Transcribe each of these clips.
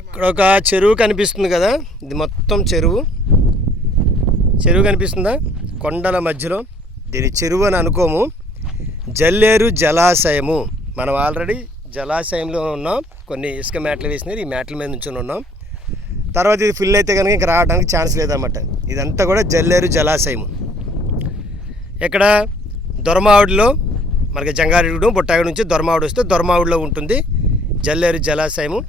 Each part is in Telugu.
ఇక్కడ ఒక చెరువు కనిపిస్తుంది కదా, ఇది మొత్తం చెరువు కనిపిస్తుందా? కొండల మధ్యలో దీని చెరువు అని అనుకోము, జల్లేరు జలాశయము. మనం ఆల్రెడీ జలాశయంలో ఉన్నాం, కొన్ని ఇసుక మేటలు వేసినాయి, ఈ మేటల మీద నుంచి ఉన్నాం. తర్వాత ఇది ఫుల్ అయితే కనుక ఇంకా రావడానికి ఛాన్స్ లేదన్నమాట. ఇదంతా కూడా జల్లేరు జలాశయము. ఇక్కడ దొరమావిడిలో మనకి జంగారెడ్డి బుట్టాగూడ నుంచి దొరమావిడి వస్తే దొరమావిడిలో ఉంటుంది జల్లేరు జలాశయము.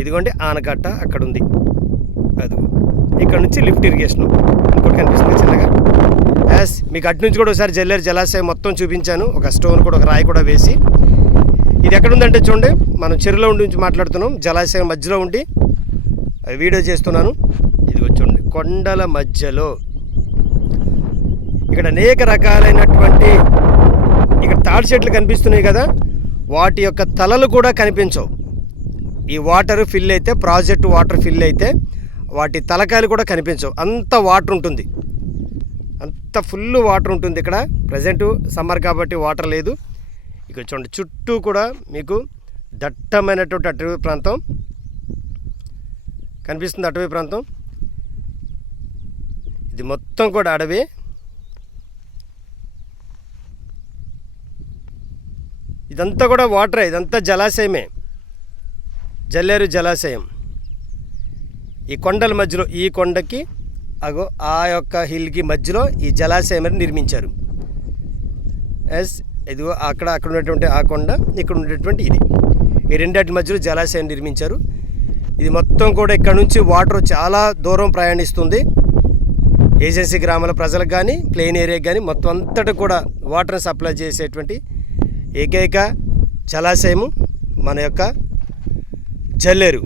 ఇదిగోండి ఆనకట్ట అక్కడ ఉంది, అది ఇక్కడ నుంచి లిఫ్ట్ ఇరిగేషన్ ఇంకోటి కనిపిస్తుంది చిన్నగా. యాస్ మీకు అటు నుంచి కూడా ఒకసారి జల్లేరు జలాశయం మొత్తం చూపించాను, ఒక స్టోన్ కూడా ఒక రాయి కూడా వేసి. ఇది ఎక్కడ ఉందంటే చూడండి, మనం చెరువులో ఉండి మాట్లాడుతున్నాం, జలాశయం మధ్యలో ఉండి వీడియో చేస్తున్నాను. ఇది చూడండి కొండల మధ్యలో. ఇక్కడ అనేక రకాలైనటువంటి ఇక్కడ తాడి చెట్లు కనిపిస్తున్నాయి కదా, వాటి యొక్క తలలు కూడా కనిపించవు. ఈ వాటర్ ఫిల్ అయితే, ప్రాజెక్టు వాటర్ ఫిల్ అయితే వాటి తలకాయలు కూడా కనిపించవు, అంత వాటర్ ఉంటుంది, అంత ఫుల్ వాటర్ ఉంటుంది. ఇక్కడ ప్రజెంట్ సమ్మర్ కాబట్టి వాటర్ లేదు. ఇక్కడ చూడండి చుట్టూ కూడా మీకు దట్టమైనటువంటి అటవీ ప్రాంతం కనిపిస్తుంది, అటవీ ప్రాంతం. ఇది మొత్తం కూడా అడవి. ఇదంతా కూడా వాటరే, ఇదంతా జలాశయమే, జల్లేరు జలాశయం. ఈ కొండల మధ్యలో, ఈ కొండకి అగో ఆ యొక్క హిల్కి మధ్యలో ఈ జలాశయం అని నిర్మించారు. ఎస్ ఇదిగో అక్కడ ఉన్నటువంటి ఆ కొండ, ఇక్కడ ఉండేటువంటి ఇది, ఈ రెండింటి మధ్యలో జలాశయం నిర్మించారు. ఇది మొత్తం కూడా ఇక్కడ నుంచి వాటర్ చాలా దూరం ప్రయాణిస్తుంది. ఏజెన్సీ గ్రామాల ప్రజలకు కానీ ప్లెయిన్ ఏరియాకి కానీ మొత్తం అంతటా కూడా వాటర్ని సప్లై చేసేటువంటి ఏకైక జలాశయము మన యొక్క జల్లేరు.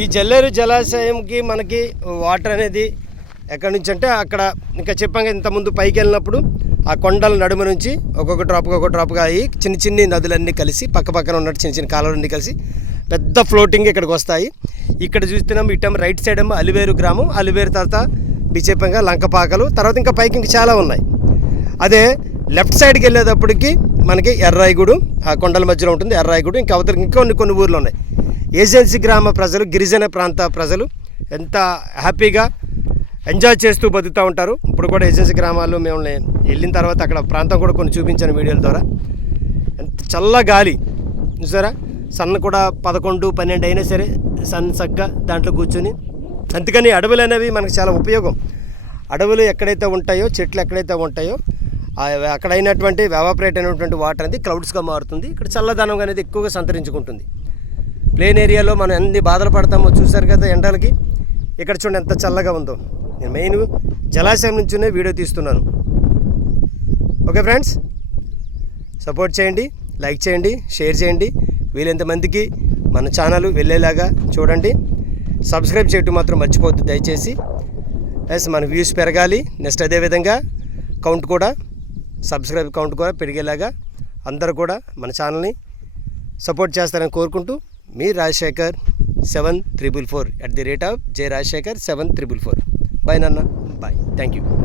ఈ జల్లేరు జలాశయంకి మనకి వాటర్ అనేది ఎక్కడి నుంచి అంటే అక్కడ ఇంకా చెప్పాక ఇంతకుముందు పైకి వెళ్ళినప్పుడు ఆ కొండల నడుమ నుంచి ఒక్కొక్క డ్రాప్గా అయ్యి చిన్న చిన్ని నదులన్నీ కలిసి పక్కన ఉన్నట్టు చిన్న కాలువలన్నీ కలిసి పెద్ద ఫ్లోటింగ్ ఇక్కడికి వస్తాయి. ఇక్కడ చూస్తున్నాం ఇటం రైట్ సైడ్ ఏమో అలివేరు గ్రామం, అలివేరు తర్వాత బిచేపంగా లంకపాకలు, తర్వాత ఇంకా పైకి ఇంకా చాలా ఉన్నాయి. అదే లెఫ్ట్ సైడ్కి వెళ్ళేటప్పటికి మనకి ఎర్రాయిగూడు ఆ కొండల మధ్యలో ఉంటుంది, ఎర్రాయిగూడు. ఇంకా అవతలకి ఇంకా కొన్ని ఊర్లు ఉన్నాయి. ఏజెన్సీ గ్రామ ప్రజలు, గిరిజన ప్రాంత ప్రజలు ఎంత హ్యాపీగా ఎంజాయ్ చేస్తూ బతుకుతూ ఉంటారు. ఇప్పుడు కూడా ఏజెన్సీ గ్రామాల్లో మేము వెళ్ళిన తర్వాత అక్కడ ప్రాంతం కూడా కొన్ని చూపించాను వీడియోల ద్వారా. ఎంత చల్ల గాలి చూసారా, సన్ కూడా 11-12 అయినా సరే సన్ చక్కగా దాంట్లో కూర్చొని. అందుకని అడవులు అనేవి మనకు చాలా ఉపయోగం. అడవులు ఎక్కడైతే ఉంటాయో, చెట్లు ఎక్కడైతే ఉంటాయో అక్కడైనటువంటి ఎవాపరేట్ అయినటువంటి వాటర్ అనేది క్లౌడ్స్గా మారుతుంది. ఇక్కడ చల్లదనం అనేది ఎక్కువగా సంతరించుకుంటుంది. ప్లేన్ ఏరియాలో మనం ఎన్ని బాధలు పడతామో చూసారు కదా ఎండలకి. ఇక్కడ చూడండి ఎంత చల్లగా ఉందో. నేను మెయిన్ జలాశయం నుంచినే వీడియో తీస్తున్నాను. ఓకే ఫ్రెండ్స్, సపోర్ట్ చేయండి, లైక్ చేయండి, షేర్ చేయండి, వీలెంతమందికి మన ఛానల్ వెళ్ళేలాగా చూడండి. సబ్స్క్రైబ్ చేయటం మాత్రం మర్చిపోద్దు దయచేసి. ఎస్ మన వ్యూస్ పెరగాలి. నెక్స్ట్ అదేవిధంగా సబ్స్క్రైబ్ కౌంట్ కూడా పెరిగేలాగా అందరూ కూడా మన ఛానల్ని సపోర్ట్ చేస్తారని కోరుకుంటూ, మీ Rajasekhar 7444 @J Rajshekhar 7444. Bye Nana, bye, thank you.